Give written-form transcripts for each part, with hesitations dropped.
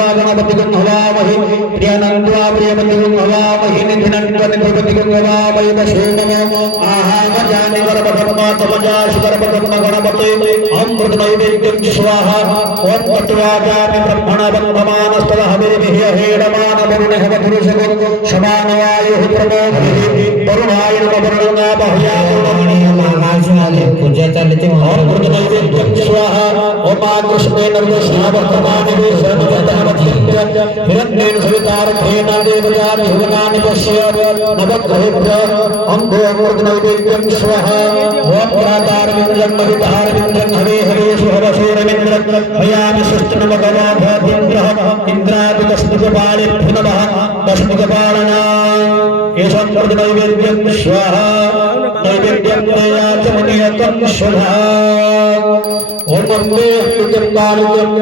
गणपतिगं हवामहे प्रियानन्द्वा प्रियपतिगं हवामहे निधिनन्द्वा निधिपतिगं हवामहे वशोमो आहामजानि वरपधर्मा तमजा शिवरपधर्म गणपते अमृतनैवेद्यं स्वाहा ओं पट्वाजामि ब्रह्मणवन्दमानस्तव हविर्भिः हेडमान वरुणः वधुरुषगो शमानवायुः प्रमोभिः वरुणाय नमः वरुणामहयामि पूजा चालते अमृतनैवेद्यं स्वाहा ओं कृष्णेन विष्णुवर्तमानि हिरण्येन सवितार्थेन देवतानि भुवनानि पश्य नवग्रहेभ्यः अङ्गोऽमृतनैवेद्यं स्वाहा ओं प्रातारविन्द्रं महितारविन्द्रं हरे हरे शुभवशोरविन्द्रं हयामि सृष्टनमगवाभ्यन्द्रः इन्द्रादिकस्मिकपालेभ्यो नमः कस्मिकपालना एषामृतनैवेद्यं स्वाहा नैवेद्यं नयाचमनियतं शुभा ओं अम्बे अम्बिकं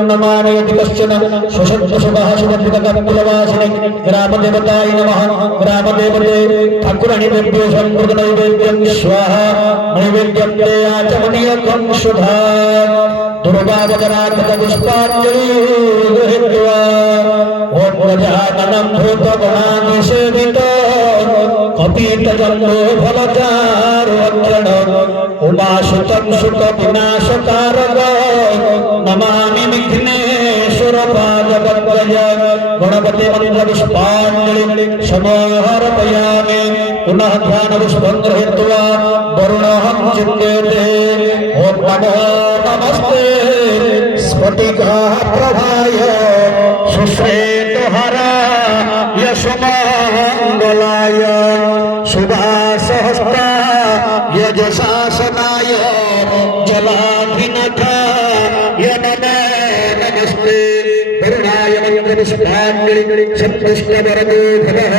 नमामि कश्चन सुषुभः सुभद्रकपिलवासिने ग्रामदेवताय नमः ग्रामदेवते ठाकुराणीदेव्यो सम्पूर्णनैवेद्यं स्वाहा नैवेद्यं आचमनीयं शुभा दुर्गावदनाकृतपुष्पाञ्जलि गृहीत्वा ॐ प्रजाननं भूतगणानिसेवितो कपीतजम्बो फलचारुवक्षण उमासुतं सुखविनाशकारक नमामि विघ्नेश्वरपादपद्मज गणपति मन्त्रपुष्पाञ्जलि समर्पयामि पुनः ध्यानपुष्पं गृहीत्वा वरुणः चिन्त्यते ॐ नमो नमस्ते स्फटिकाः प्रभाय सुश्रेतुहराय सुमङ्गलाय शुभासहस्राय यजशासनाय जलाभिनखाय नमस्ते वरुणाय मन्त्रपुष्पाञ्जलि सन्तुष्टवरदो भवः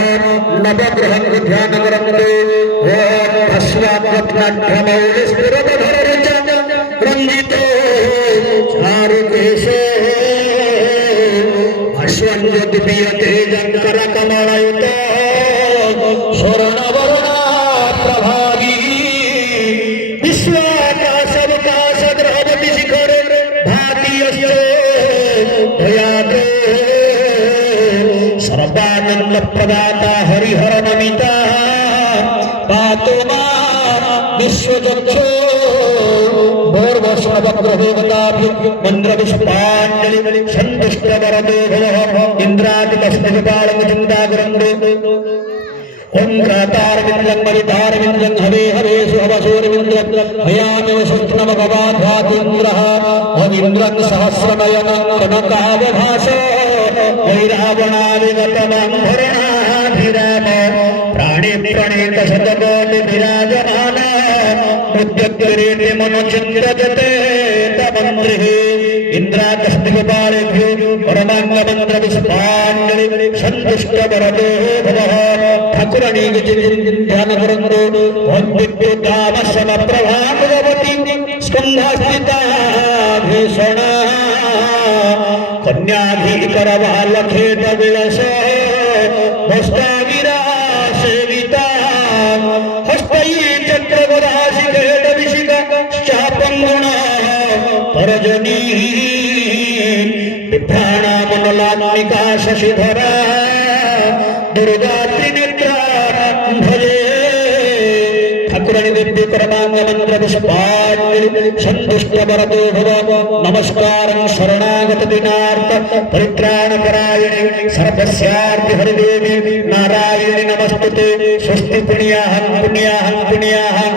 नवग्रहं ध्यानकरन्ते ॐ भस्माभ्यमौलिस्फुरदधरच रञ्जितो चारुकेशे अश्वन्यद्विपीयते जङ्करकमलयुतो स्वर्णवर्णा प्रभागी विश्वाकाशवकाशग्रहवति शिखरे भाति यस्य दयाते सर्वानन्दप्रदाता हरिहरनमिता पातु मां विश्वजक्षो भूर्वस्वग्रहदेवताभ्यो मन्त्रपुष्पाञ्जलि सन्तुष्टवरदो भवः इन्द्रादिकस्मिकपालकचिन्ताकरन्दो ओं क्रातारविन्द्रं मरितारविन्द्रं हरे हरे शुभवशोरविन्द्रं हयामि वसुष्णवगवाध्वातीन्द्रः ओं इन्द्रं सहस्रनयनं कनकावभास वैरावणाविगतमम्भरणाभिराम प्राणे प्रणेत शतकोटि विराजमान मुद्यकिरीटे मनोचिन्द्रजते तमन्त्रिः इन्द्रादस्तिकपालेभ्यो परमाङ्गमन्त्रपुष्पाञ्जलि सन्तुष्टवरदो भवः ठाकुराणीगचिन्ध्यानकरन्दो ॐ विद्युद्धामसमप्रभा भगवती स्कन्धास्थिता भीषणा कन्याधिकरबालखेत विलस भस्ताविरासेविता हस्तये चक्रगदाशिखेटविशिखश्चापङ्गुणा परजनी बिभ्राणामनलात्मिका शशिधरा दुर्गा त्रिनेत्रा भजे ठाकुराणीदेव्यो परमाङ्गमन्त्रपुष्पाञ्जलि सन्तुष्टवरदो भव नमस्कारं शरणागतदिनार्थ परित्राणपरायणे सर्वस्यार्तिहरिदेवी नारायणि नमस्तुते स्वस्ति पुण्याहं पुण्याहं पुण्याहं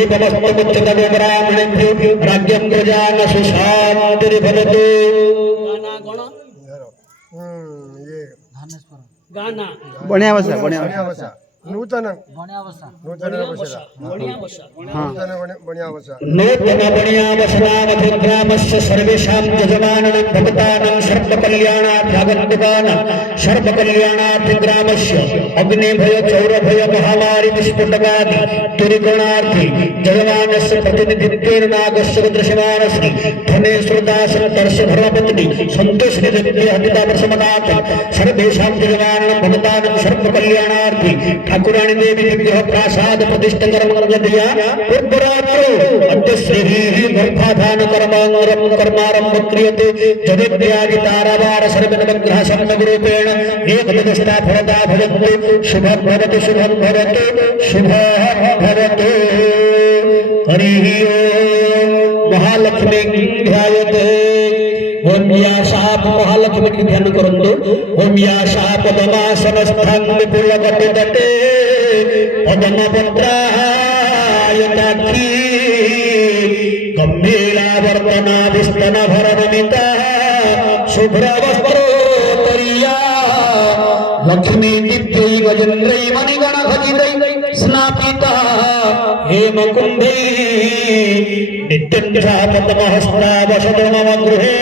एवमस्तमुच्यते ब्राह्मणेभ्यो राज्ञं प्रजानसु शान्तिर्भवतु गाना बढ़िया बसा नूतन बढ़िया बसा नूतन बढ़िया सर्वेषां यजमानं भक्तानां सर्वकल्याणाभ्यागन्तुकानां सर्वकल्याणाभिग्रामस्य अग्निभय चौरभय महामारी विस्फुटकादि दुर्गुणार्थी जयमानस्य प्रतिनिधित्वेन नागस्य दृश्यमानश्री धनेश्वरदासन दर्श धर्मपत्नी सन्तोषनिधित्य हतितापसमनाथ सर्वेषां यजमानं भक्तानां सर्वकल्याणार्थी ठाकुराणी देवी विग्रह प्रासाद प्रतिष्ठा कर्मदिया पूर्वरात्रो अद्य श्री गर्भाधान कर्मारंभ क्रियते जगद्यादि तारावार सर्वनवग्रह सम्यग्रूपेण एकदशता फलदा भवतु शुभं भवतु शुभं भवतु शुभं भवतु। हरिः ओम। महालक्ष्मी ध्यायते। ओम या शाप महालक्ष्मी की ध्यान करंतु। ओम या शाप पद्मासनस्थं विपुलकटितटे पद्मपत्रायताक्षी गम्भीरावर्तनाभिस्तन भरनमिता शुभ्रवस्त्रोत्तरीया लक्ष्मी दिव्यै गजेन्द्रै मणिगण खचितै स्नापिता हेमकुम्भै नित्यं सा पद्महस्ता वसतु मम गृहे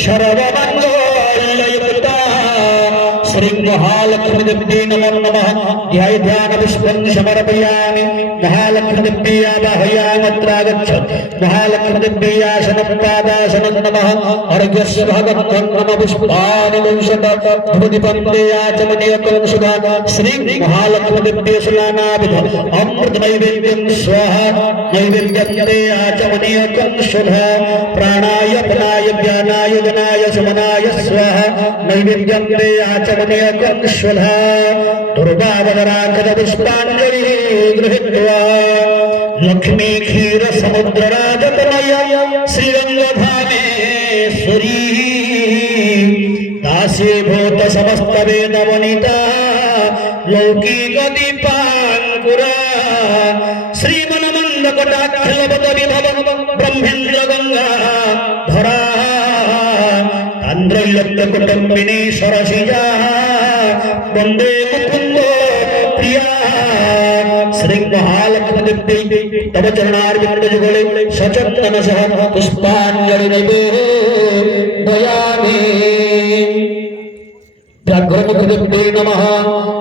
सर्वमङ्गलयुक्ता। श्री महालक्ष्मी देवी नमो नमः। ध्याय ध्यान पुष्पं समर्पयामि। महालक्ष्मी देवी आवाहयामत्रागच्छ। महालक्ष्मी देवी आसनपादासनं नमः। अर्घ्यस्य भगवन्तं नमः पुष्पाणि वंशत धूपदीपं देयाचमनीयकं सुधा। श्री महालक्ष्मी देवी स्नानाभिध अमृत नैवेद्यं स्वाहा नैवेद्यं देयाचमनीयकं सुधा। प्राणाय पनाय ज्ञानाय गणाय समनाय स्वाहा नैवेद्यं देयाचमनीयकं सुधा। दुर्वावदराकपुष्पाञ्जलिः गृहीत्वा लक्ष्मी क्षीर समुद्र राजतनया श्रीरंगधामेश्वरी दासीभूत समस्त वेद वनिता लौकिक दीपांकुरा श्रीमनमंद कटाक्षलपद विभव ब्रह्मेन्द्र गंगा धरा तांद्रैलक्य कुटुंबिनी सरसिजा वंदे मुकुंद प्रिया। श्री महालक्ष्मी देवी तव चरणारविंद जुगले सचंदन सह पुष्पांजलि निवेदयामि। व्याघ्रमुखदेव्यै नमः।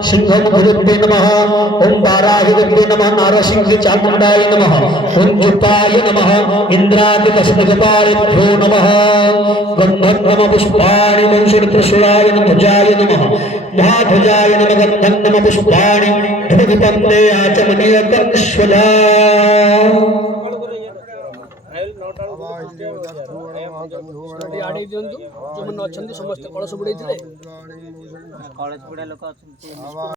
सिंहमुखदेव्यै नमः। ओम वाराहिदेव्यै नमः। नारसिंह चामुण्डाय नमः। ओम चुपाय नमः। इंद्रादिकस्मिकपालिभ्यो नमः। गन्धर्व पुष्पाणि वंशुरत्रिशूलाय ध्वजाय नमः। महाध्वजाय नमः। गन्धं नमः पुष्पाणि धूपदीपं देयाचमनीयकं स्वधा। आड़े दिंतु जो मन अच्छा समस्त कलश बुड़े कलश बुड़ा लोक